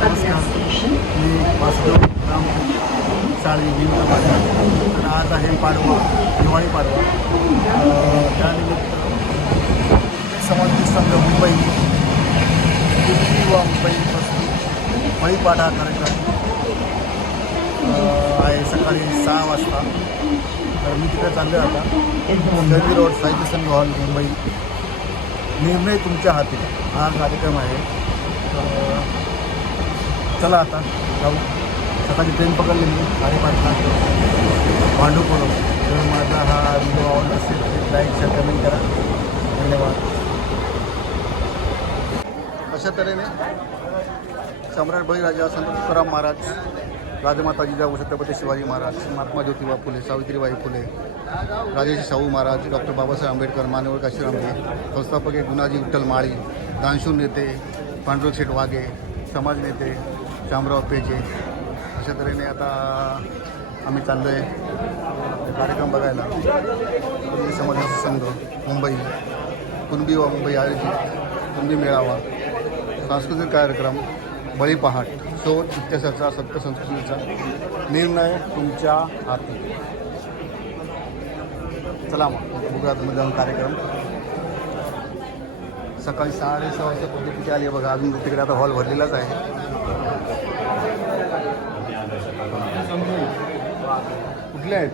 मी वासुदेव राम साळवी निमित्त माझ्या आणि आज आहे पाडवा दिवाळी पाडवा त्यानिमित्त समाज संघ मुंबई दिल्ली व मुंबईपासून हा कार्यक्रम आहे सकाळी सहा वाजता तर मी तिकडे चाललो आहे आता गरबी रोड साहित्य संघ हॉल मुंबई निर्णय तुमच्या हाती हा कार्यक्रम आहे चला आता जाऊ. सकाळची ट्रेन पकडली मी साडेपाचला भांडूपुरम तर माझा हा व्हिडिओ आवडला असेल तर लाईक शेअर कमेंट करा. धन्यवाद. अशा तऱ्हेने सम्राट बळीराजा संत तुकाराम महाराज राजमाता जिजाऊ छत्रपती शिवाजी महाराज महात्मा ज्योतिबा फुले सावित्रीबाई फुले राजेश शाहू महाराज डॉक्टर बाबासाहेब आंबेडकर मानवर काशीरामजी संस्थापक गुणाजी विठ्ठल माळी दानशूर नेते पांडुरंग शेठ वाघे समाज नेते शामराव पेजे. अशा तऱ्हेने आता आम्ही चाललो आहे कार्यक्रम बघायला. कुणबी समाजाचा संघ मुंबई. कुणबी व मुंबई आयोजित कुणबी मेळावा सांस्कृतिक कार्यक्रम बळी पहाट इतिहासाचा सत्य संस्कृतीचा निर्णय तुमच्या हाती. चला मग बघूया तुम्ही जाऊन कार्यक्रम. सकाळी साडेसहा वाजता कोणती किती आली बघा अजून तिकडे आता हॉल भरलेलाच आहे. कुठले आहेत?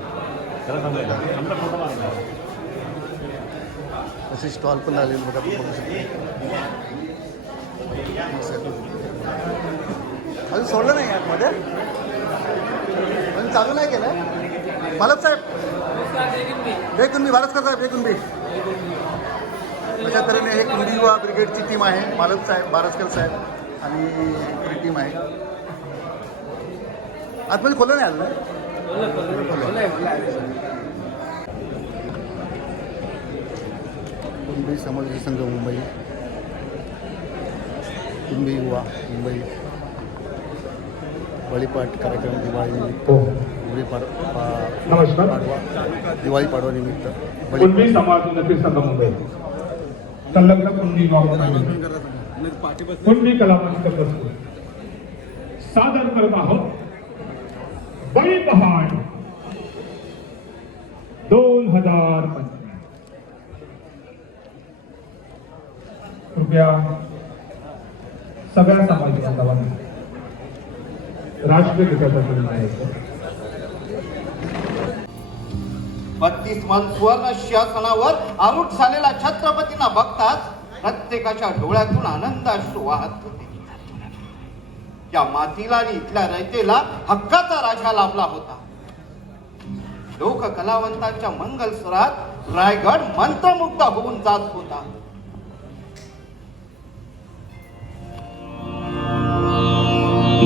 असे स्टॉल पण आले बघा बघू शकतो. अजून सोडलं नाही आतमध्ये पण चालू नाही केलं मालक साहेब. हे कुणबी भारतकर साहेब हे कुणबी अशा तऱ्हेने हे कुणबी युवा ब्रिगेडची टीम आहे मालक साहेब भारतकर साहेब आणि टीम आहे. आतमध्ये खोलं नाही आलं ना? कुणबी समाज संघ मुंबई. कुणबी युवा मुंबई. बळीपाठ कार्यक्रम दिवाळी हो. दिवाळी पाड पा- नमस्कार. पाडवा. दिवाळी पाडवा निमित्त. कुणबी बळी समाज उन्नती संघ मुंबई. संलग्न प्रस्तुत. सादर करत आहोत आव्हान दोन हजार कृपया सगळ्या सामाजिक बांधवांना राष्ट्रीय गीताचा नाही बत्तीस मन सुवर्ण शासनावर आरूढ झालेला छत्रपतींना बघताच प्रत्येकाच्या डोळ्यातून आनंदाश्रू वाहत होते. या मातीला आणि इथल्या रयतेला हक्काचा राजा लाभला होता. लोक कलावंतांच्या मंगल स्वरात रायगड मंत्रमुग्ध होऊन जात होता.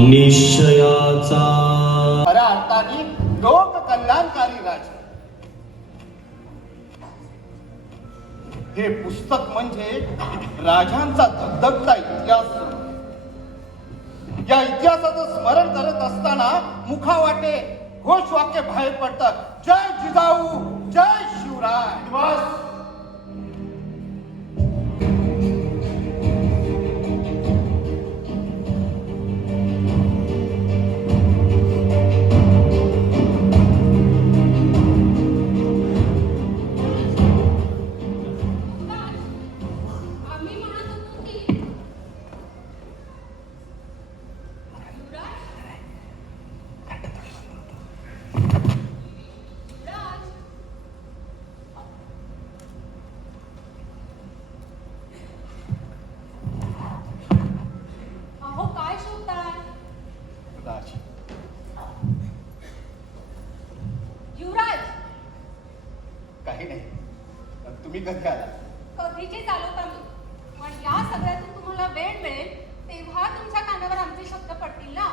निश्चयाचा खऱ्या अर्थाने लोक कल्याणकारी राजा. हे पुस्तक म्हणजे राजांचा धगधगता इतिहास. या इतिहासाचं स्मरण करत असताना मुखावाटे घोष वाक्य बाहेर पडतात. जय जिजाऊ जय शिवराय. तुम्ही कधी आला कधीचे चालवत आम्ही पण या सगळ्यातून तुम्हाला वेळ मिळेल तेव्हा तुमच्या कानावर आमचे शब्द पडतील ना.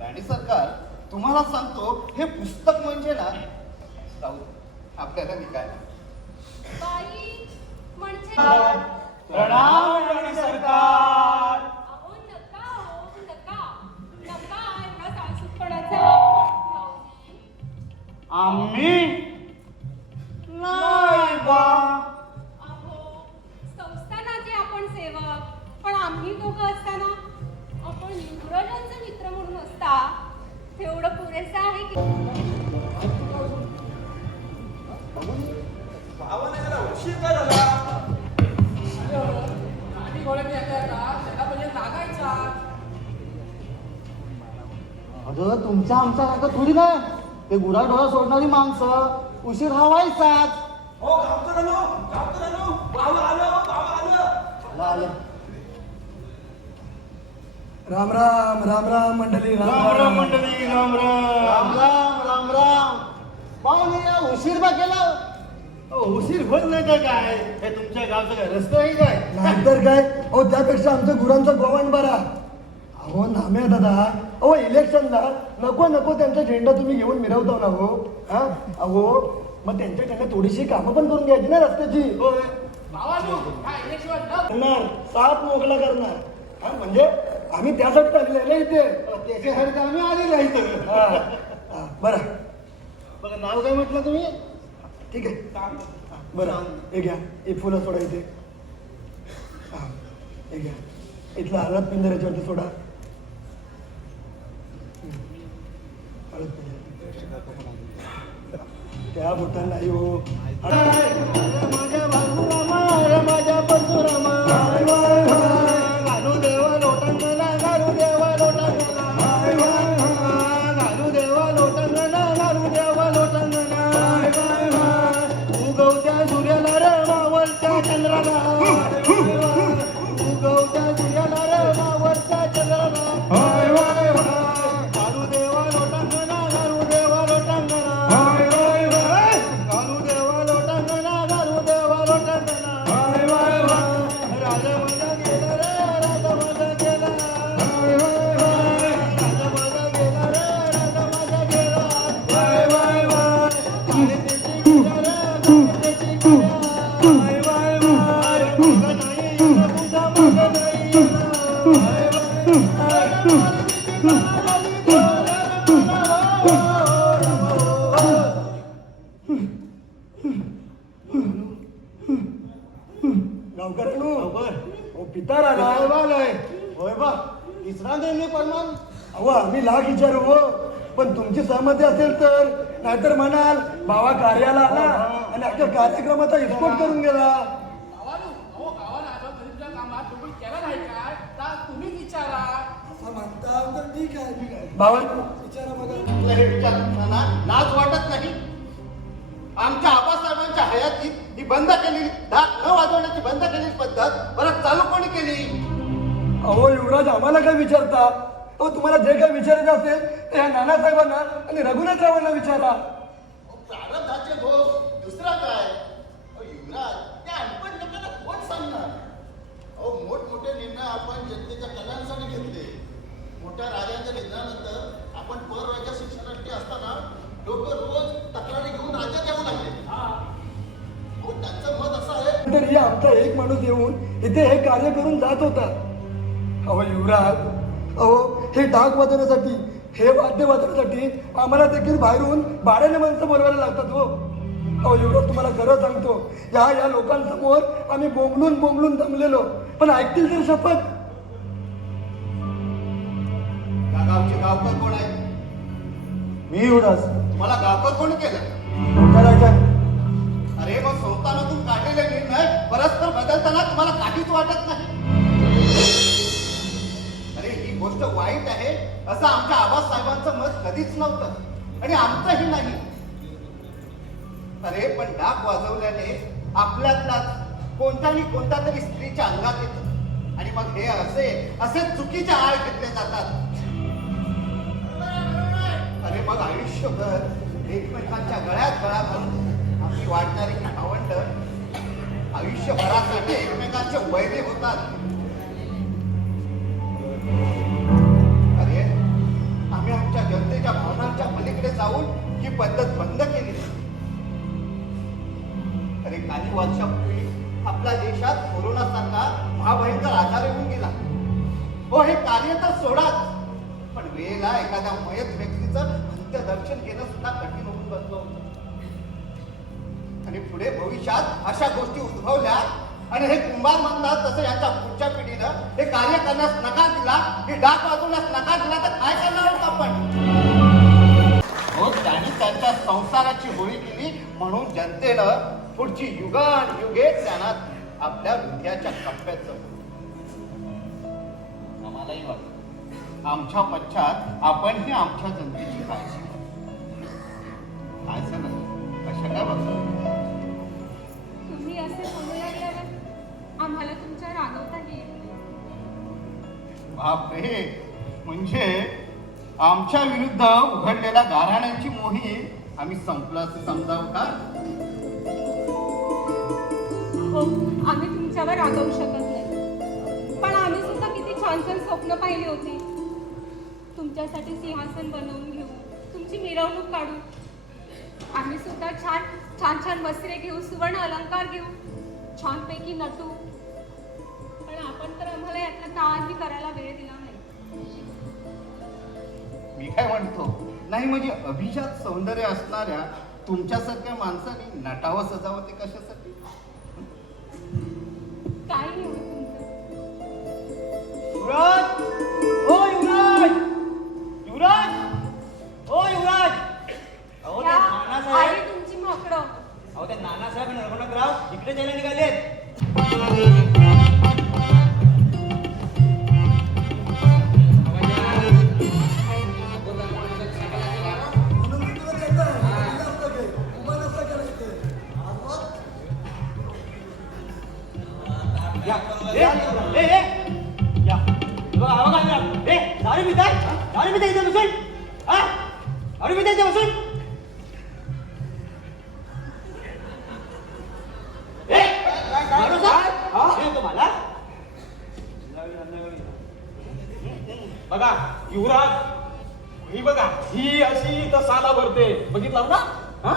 राणी सरकार तुम्हाला सांगतो हे पुस्तक म्हणजे ना जाऊ आपल्याला बाई म्हणजे प्रणाम राणी सरकार. अहो नका हो नका. नका एवढा सासूपणाचा आम्ही नाही बा. दोघं असताना आपण पूर्वजांचे मित्र म्हणून असता तेवढं पुरेसं आहे की अगं तुमच्या आमच्या सारखं थोडी नाही ते गुरा डोळा सोडणारी माणसं उशीर हा व्हायचाच. आलं, आलं. राम राम राम राम मंडळी राम राम. मंडळी राम राम. राम राम राम राम. पाहुणे या उशीर बा केला. अहो, उशीर होत नाही का काय? हे तुमच्या गावचं काय रस्ता आहे काय? नाहीतर काय. अहो त्यापेक्षा आमच्या गुरांचा गोवाण बरा. अहो नाम्या दादा. अहो इलेक्शनला नको नको त्यांचा झेंडा तुम्ही घेऊन मिरवता ना हो हा? अहो मग त्यांच्याकडनं थोडीशी कामं पण करून घ्यायची ना रस्त्याची. करणार सात मोकळा करणार. हा म्हणजे आम्ही त्यासाठी आलेलो आहे ना इथे त्याच्यासारखं आम्ही आलेलो आहे इथं. हा, हा, बरं. बघा नाव काय म्हटलं तुम्ही? ठीक आहे. हा, बरं. हे घ्या. एक फुलं सोडा इथे. हा. हे घ्या. इथला हळद पिंजर याच्यावरती सोडा. हम्म. हळद पिंजर त्या बोटांना नाही हो. नेहमी पडणार अहो आम्ही लाख विचारू हो. पण तुमची सहमती असेल तर नाहीतर म्हणाल भावा कार्याला आला आणि अख्ख्या कार्यक्रमाचा विस्फोट करून गेला. असं म्हणता तर ठीक आहे. ठीक आहे. भावा. विचारा बघा. तुला विचारताना लाज वाटत नाही. आमच्या आबासाहेबांच्या हयातीत ही बंद केलेली डाक न वाजवण्याची बंद केलेली पद्धत परत चालू कोणी केली? अहो युवराज आम्हाला काय विचारता? तो तुम्हाला जे काही विचारायचं असेल ते ह्या नानासाहेबांना आणि रघुनाथरावांना विचारा. प्रारब्धाचे भोग दुसरा काय? अहो, युवराज त्या अनपण लोकांना कोण सांगणार? अहो मोठमोठे निर्णय आपण जनतेच्या कल्याणासाठी घेतले. मोठ्या राजांच्या निधनानंतर आपण परराज्य शिक्षणासाठी असताना लोक रोज तक्रारी घेऊन राज्यात येऊ लागले. अहो, त्यांचं मत असं आहे. तरी आमचा एक माणूस येऊन इथे हे कार्य करून जात होता. अहो युवराज अहो हे डाक वाजवण्यासाठी हे वाद्य वाजवण्यासाठी आम्हाला देखील बाहेरून भाड्याने माणसं बोलवायला लागतात हो. अहो युवराज तुम्हाला खरं सांगतो या या लोकांसमोर आम्ही बोंबलून बोंबलून जमलेलो पण ऐकतील तर शपथ. या गावचे गावकर कोण आहे मी युवराज. तुम्हाला गावकर कोण केलं? मोठ्या राजा अरे मग संस्थानातून काढलेले निर्णय परस्पर बदलताना तुम्हाला काहीच वाटत नाही. असं आमच्या आबासाहेबांचं मत कधीच नव्हतं. आणि आमचंही नाही. अरे पण डाक वाजवल्याने आपल्यातलाच कोणत्याही कोणत्या तरी स्त्रीच्या अंगात येतं. आणि मग हे असे असे चुकीचे आळ घेतले जातात. अरे मग आयुष्यभर एकमेकांच्या गळ्यात गळा घालून आपली वाढणारी ही भावंड आयुष्यभरासाठी एकमेकांचे वैरे होतात. लावून ही पद्धत बंद केली अरे काही वर्षापूर्वी आपल्या देशात कोरोनासारखा महाभयंकर आजार येऊन गेला. हो हे कार्य तर सोडाच पण वेळेला एखाद्या मयत व्यक्तीचं अंत्यदर्शन घेणं सुद्धा कठीण होऊन बसलं होतं आणि पुढे भविष्यात अशा गोष्टी उद्भवल्या आणि हे कुंभार म्हणतात तसं यांच्या पुढच्या पिढीनं हे कार्य करण्यास नकार दिला हे डाक वाजवण्यास नकार दिला तर काय करणार आहोत आपण? त्यांनी त्यांच्या संसाराची होळी केली म्हणून जनतेनं पुढची युगान युगे त्यांना आपल्या विद्याच्या कप्प्यात. आम्हालाही वाटतं आमच्या पश्चात आपण ही आमच्या जनतेची काळजी. काय सगळं कशा काय तुम्ही असे बोलू लागल्यावर आम्हाला तुमच्या रागवताही येत नाही. बापरे म्हणजे आमच्या विरुद्ध उघडलेल्या गाऱ्हाण्यांची मोहीम आम्ही संपलं असं समजावं का? हो आम्ही तुमच्यावर रागवू शकत नाही. पण आम्ही सुद्धा किती छान छान स्वप्न पाहिली होती. तुमच्यासाठी सिंहासन बनवून घेऊ तुमची मिरवणूक काढू. आम्ही सुद्धा छान छान छान वस्त्रे घेऊ सुवर्ण अलंकार घेऊ छानपैकी नटू. पण आपण तर आम्हाला यातला काही करायला वेळ मी काय म्हणतो? नाही म्हणजे अभिजात सौंदर्य असणाऱ्या तुमच्यासारख्या माणसाने नटावं सजावं ते कशासाठी? काय युवराज! ओ युवराज! युवराज! ओ युवराज! अहो ते या, नानासाहेब आली तुमची माकडं. अहो ते नानासाहेब रघुनाथराव इकडे जायला निघालेत. बघा युवराज ही बघा ही अशी तर साला भरते. बघितलं ना? हा?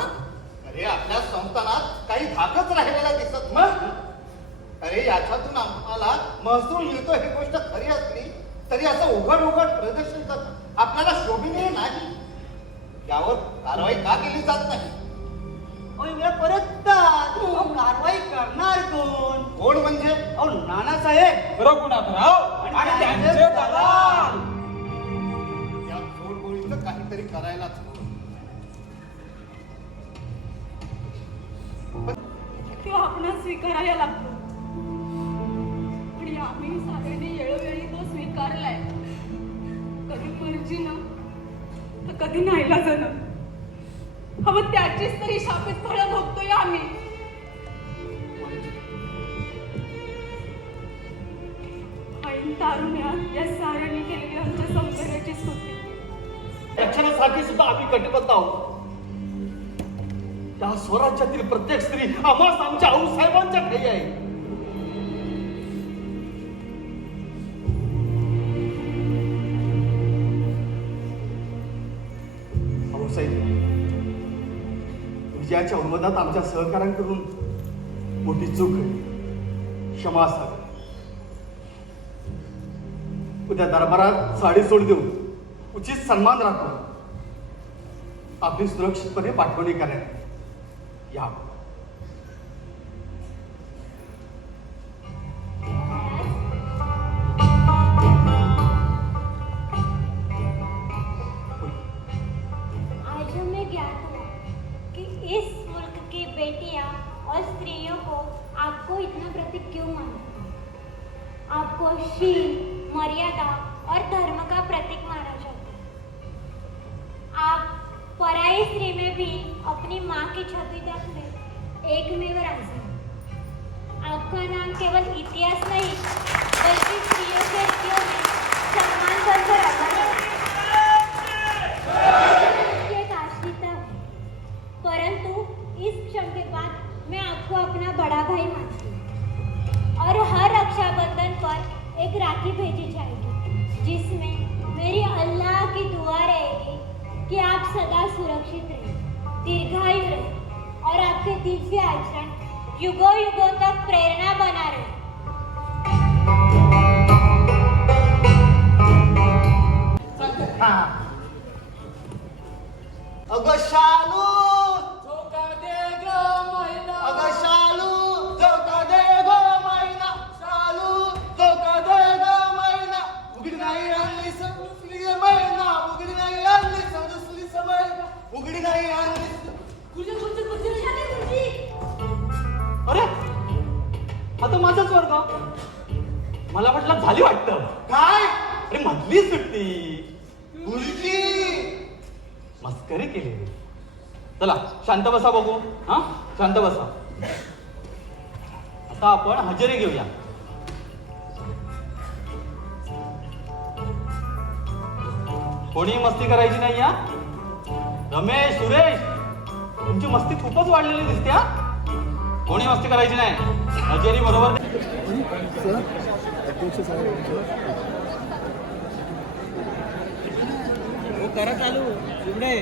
अरे आपल्या संस्थानात काही धाकच राहिलेला दिसत मग? अरे याच्यातून आम्हाला महसूल मिळतो ही गोष्ट खरी असली तरी असं उघड उघड प्रदर्शन करणं आपल्याला शोभनीय नाही. यावर कारवाई का केली जात नाही? अहो, कारवाई करणार कोण? कोण म्हणजे? अहो नानासाहेब. रघुनाथराव. आणि त्यांचे दलाल. या जोडगोळीचं काहीतरी करायलाच हवं. तो आपण स्वीकारायला लागतो. आणि आम्ही साऱ्याने वेळोवेळी तो स्वीकारलाय. कधी मर्जीनं तर कधी नाहीला जण. हवं त्याचीच तरी शापित फळं भोगतोय आम्ही. रक्षणासाठी सुद्धा आम्ही कटिबद्ध आहोत. त्या स्वराज्यातील प्रत्येक स्त्री आम्हाच आमच्या आऊसाहेबांच्या ठाई आहे. विजयाच्या उन्मदात आमच्या सहकाऱ्यांकडून मोठी चूक घडली क्षमा असावी उद्या दरबारात साडी सोड देऊन उचित सन्मान राखू आपली सुरक्षितपणे पाठवणी करायला या. भी अपनी माँ की छवि तक में एकमेव राजा आपका नाम केवल इतिहास नहीं बल्कि स्त्रियों के स्त्रियों में सम्मान बनकर रखा है। एक आश्रिता है। परंतु इस क्षण के बाद मैं आपको अपना बड़ा भाई मानती हूँ। और हर रक्षाबंधन पर एक राखी भेजी जाएगी जिसमें मेरी अल्लाह की दुआ रहेगी कि आप सदा सुरक्षित रहें। दीर्घायु रहे और आपके दिव्य आचरण युगों युगों तक प्रेरणा बना रहे। अगं शालू झोका दे ग शालू झोका दे ग महिना शालू झोका दे ग महिना उघडी नाही आणली समजली महिना नाही आणली समजली समय उघडी नाही आणली माझाच वर्ग. मला वाटलं झाली वाटतं. काय? अरे मधली सुट्टी. गुरुजी मस्करी केली चला शांत बसा बघू. हा? शांत बसा. आता आपण हजेरी घेऊया. कोणी मस्ती करायची नाही या रमेश सुरेश. तुमची मस्ती खूपच वाढलेली दिसते हा? कोणी मस्ती करायची नाही? हजेरी बरोबर दे.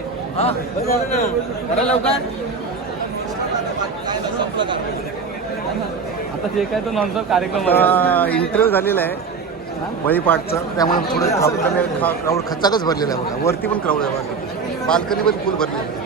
इंटरव्ह्यू झालेला आहे. बळीपाठचा त्यामुळे थोडं क्राऊड खचाकच भरलेला आहे बघा. वरती पण क्राऊड आहे बघा. बाल्कनी पण फुल भरलेली आहे.